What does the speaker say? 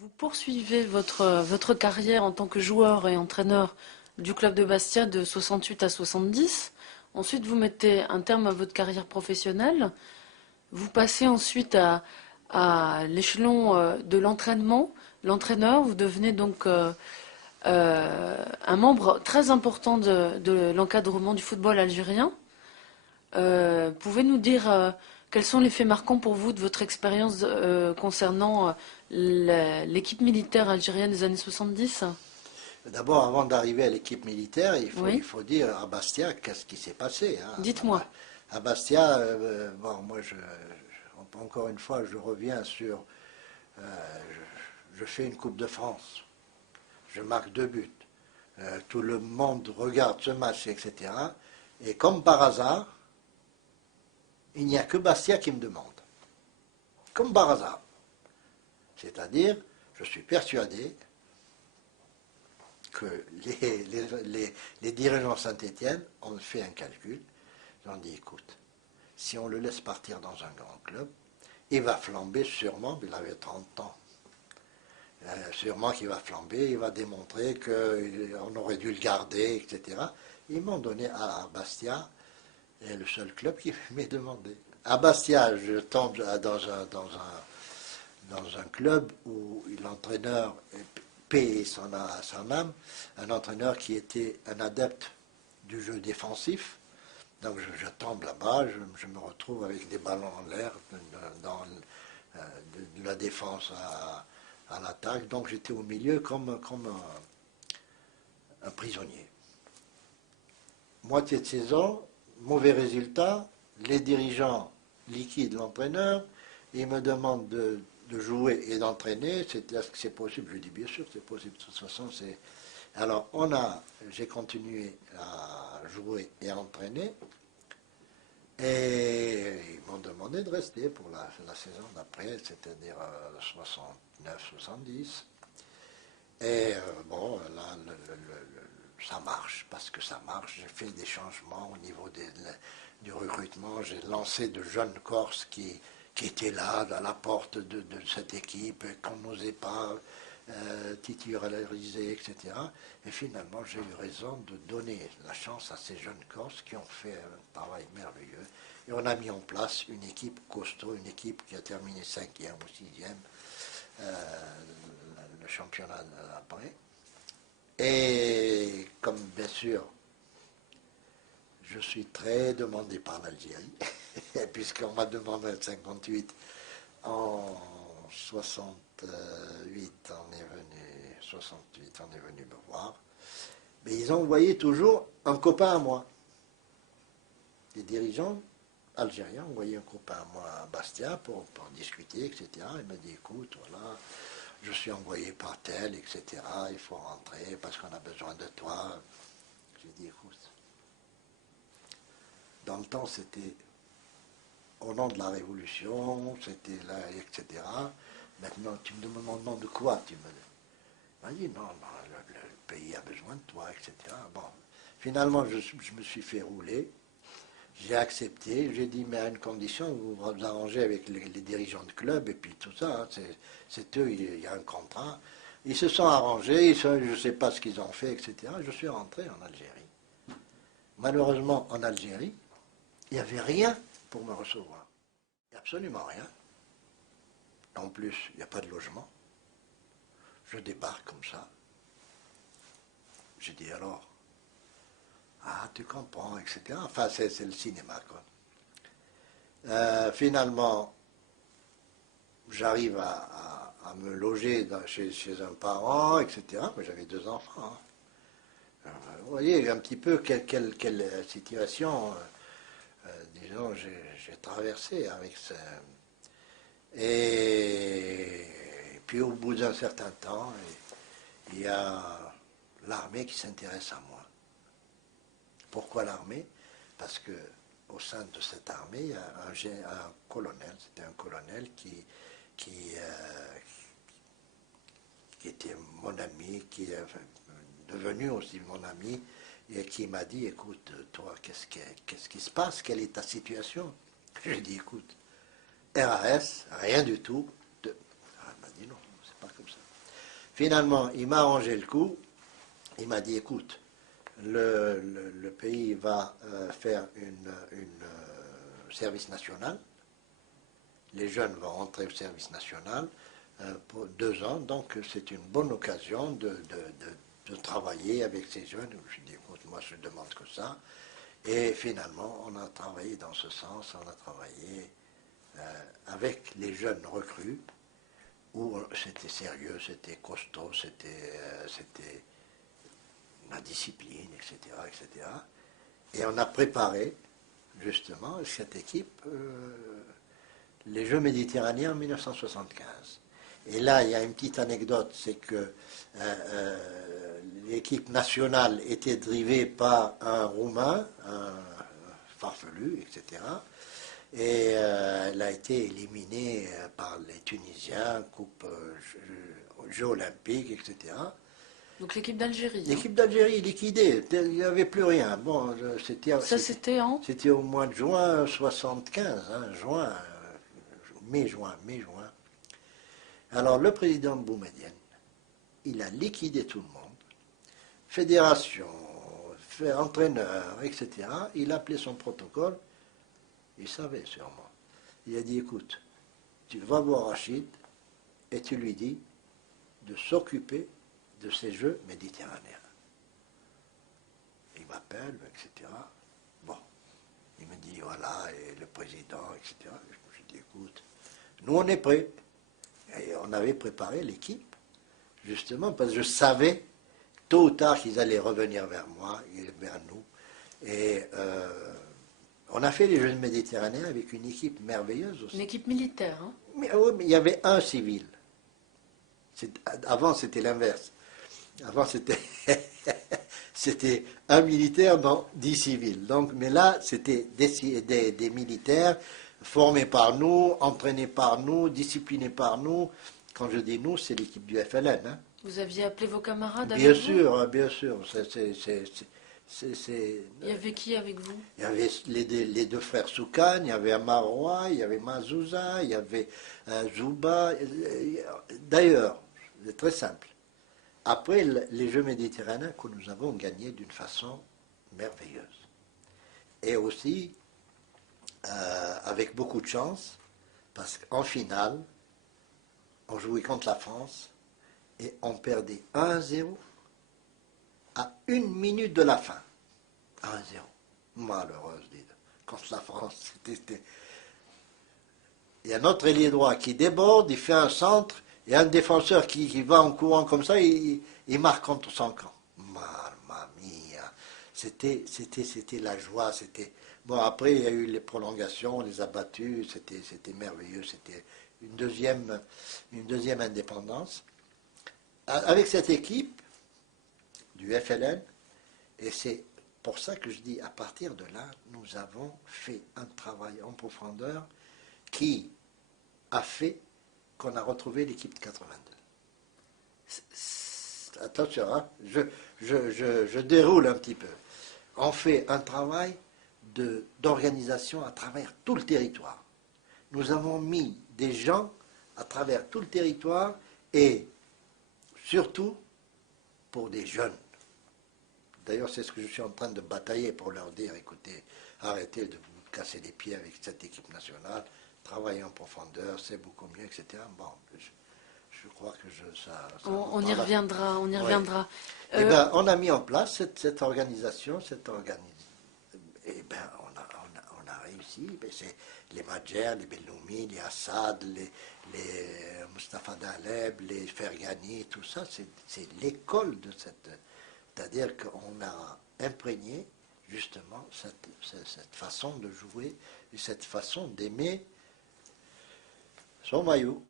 Vous poursuivez votre carrière en tant que joueur et entraîneur du club de Bastia de 68 à 70. Ensuite, vous mettez un terme à votre carrière professionnelle. Vous passez ensuite à l'échelon de l'entraînement. L'entraîneur, vous devenez donc un membre très important de l'encadrement du football algérien. Pouvez nous dire quels sont les faits marquants pour vous de votre expérience concernant l'équipe militaire algérienne des années 70? D'abord, avant d'arriver à l'équipe militaire, il Oui, faut dire à Bastia qu'est-ce qui s'est passé, hein. dites-moi. À Bastia, bon, moi, encore une fois, je reviens sur. Je fais une Coupe de France, je marque 2 buts. Tout le monde regarde ce match, etc. Et comme par hasard, il n'y a que Bastia qui me demande. Comme par hasard. C'est-à-dire, je suis persuadé que les dirigeants Saint-Étienne ont fait un calcul. Ils ont dit, écoute, si on le laisse partir dans un grand club, il va flamber sûrement, il avait 30 ans. Sûrement qu'il va flamber, il va démontrer qu'on aurait dû le garder, etc. Ils m'ont donné à Bastia, et le seul club qui m'est demandé. À Bastia, je tombe dans un club où l'entraîneur paie son âme, un entraîneur qui était un adepte du jeu défensif. Donc je tombe là-bas, je me retrouve avec des ballons en l'air, dans, de la défense à l'attaque. Donc j'étais au milieu comme un prisonnier. Moitié de saison, mauvais résultat, les dirigeants liquident l'entraîneur, ils me demandent de jouer et d'entraîner. Est-ce que c'est possible? Je dis bien sûr que c'est possible. De toute façon, c'est. Alors, j'ai continué à jouer et à entraîner. Et ils m'ont demandé de rester pour la saison d'après, c'est-à-dire 69-70. Et bon, là, ça marche, parce que ça marche. J'ai fait des changements au niveau du recrutement. J'ai lancé de jeunes Corses qui étaient là, à la porte de cette équipe, qu'on n'osait pas titulariser, etc. Et finalement, j'ai eu raison de donner la chance à ces jeunes Corses qui ont fait un travail merveilleux. Et on a mis en place une équipe costaud, une équipe qui a terminé 5e ou 6e, le championnat d'après. Et comme bien sûr, je suis très demandé par l'Algérie, puisqu'on m'a demandé en 58, en 68, 68, on est venu me voir. Mais ils ont envoyé toujours un copain à moi. Les dirigeants algériens ont envoyé un copain à moi à Bastia pour discuter, etc. Il m'a dit, écoute, voilà, je suis envoyé par tel, etc. Il faut rentrer parce qu'on a besoin de toi. J'ai dit, écoute, dans le temps, c'était au nom de la Révolution, c'était là, etc. Maintenant, tu me demandes de quoi, tu me dis. Il m'a dit, non, non, le pays a besoin de toi, etc. Bon, finalement, je me suis fait rouler. J'ai accepté, j'ai dit, mais à une condition, vous vous arrangez avec les dirigeants de club et puis tout ça, hein, c'est eux, il y a un contrat. Ils se sont arrangés, je ne sais pas ce qu'ils ont fait, etc. Je suis rentré en Algérie. Malheureusement, en Algérie, il n'y avait rien pour me recevoir. Il n'y a absolument rien. En plus, il n'y a pas de logement. Je débarque comme ça. J'ai dit alors, ah, tu comprends, etc. Enfin, c'est le cinéma, quoi. Finalement, j'arrive à me loger chez un parent, etc. Mais j'avais 2 enfants, hein. Vous voyez un petit peu quelle situation, disons, j'ai traversé avec ça. Et puis au bout d'un certain temps, il y a l'armée qui s'intéresse à moi. Pourquoi l'armée? Parce que au sein de cette armée, il y a un colonel, c'était un colonel qui, euh, qui était mon ami, qui est devenu aussi mon ami, et qui m'a dit, écoute, toi, qu'est-ce qui se passe? Quelle est ta situation? Je lui ai dit, écoute, RAS, rien du tout. Elle m'a dit, non, c'est pas comme ça. Finalement, il m'a arrangé le coup. Il m'a dit, écoute, le pays va faire une service national. Les jeunes vont rentrer au service national pour 2 ans. Donc, c'est une bonne occasion de travailler avec ces jeunes. Je dis, écoute, moi, je ne demande que ça. Et finalement, on a travaillé dans ce sens. On a travaillé avec les jeunes recrues, où c'était sérieux, c'était costaud, c'était la discipline, etc., etc. Et on a préparé, justement, cette équipe, les Jeux méditerranéens en 1975. Et là, il y a une petite anecdote, c'est que l'équipe nationale était drivée par un Roumain, un farfelu, etc. Et elle a été éliminée par les Tunisiens, Coupe Jeux olympiques, etc. Donc l'équipe d'Algérie. Hein. L'équipe d'Algérie liquidée, il n'y avait plus rien. Bon, Ça, c'était en c'était au mois de juin 75, hein, mai-juin. Alors le président Boumedienne, il a liquidé tout le monde, fédération, entraîneur, etc. Il a appelé son protocole, il savait sûrement. Il a dit, écoute, tu vas voir Rachid et tu lui dis de s'occuper de ces Jeux méditerranéens. Il m'appelle, etc. Bon, il me dit, voilà, et le président, etc. Je dis, écoute, nous on est prêts. Et on avait préparé l'équipe, justement, parce que je savais, tôt ou tard, qu'ils allaient revenir vers moi, vers nous. Et on a fait les Jeux méditerranéens avec une équipe merveilleuse aussi. Une équipe militaire. Hein. Oui, mais il y avait un civil. Avant, c'était l'inverse. Avant, c'était un militaire dans 10 civils. Donc, mais là, c'était des militaires formés par nous, entraînés par nous, disciplinés par nous. Quand je dis nous, c'est l'équipe du FLN. Hein. Vous aviez appelé vos camarades Bien avec vous? sûr, bien sûr. Il y avait qui avec vous? Il y avait les deux frères Soukan, il y avait Amaroua, il y avait Mazouza, il y avait Zouba. D'ailleurs, c'est très simple. Après les Jeux méditerranéens que nous avons gagnés d'une façon merveilleuse. Et aussi avec beaucoup de chance, parce qu'en finale, on jouait contre la France et on perdait 1-0 à 1 minute de la fin. 1-0. Malheureuse, dites. Contre la France, c'était... Il y a notre ailier droit qui déborde, il fait un centre, et un défenseur qui va en courant comme ça, il marque contre son camp. Mamma mia. C'était la joie. Bon, après, il y a eu les prolongations, les abattus, c'était merveilleux. C'était une deuxième indépendance. Avec cette équipe du FLN, et c'est pour ça que je dis, à partir de là, nous avons fait un travail en profondeur qui a fait qu'on a retrouvé l'équipe de 82. Attention, hein, je déroule un petit peu. On fait un travail d'organisation à travers tout le territoire. Nous avons mis des gens à travers tout le territoire et surtout pour des jeunes. D'ailleurs, c'est ce que je suis en train de batailler pour leur dire, écoutez, arrêtez de vous casser les pieds avec cette équipe nationale, travaillez en profondeur, c'est beaucoup mieux, etc. Bon, je crois que ça on y reviendra, on y reviendra. Eh ben, on a mis en place cette organisation, et ben, on a réussi. Ben, c'est les Madjer, les Belloumi, les Assad, les Mustafa Daleb, les Fergani, tout ça, c'est l'école de cette... C'est-à-dire qu'on a imprégné justement cette façon de jouer et cette façon d'aimer son maillot.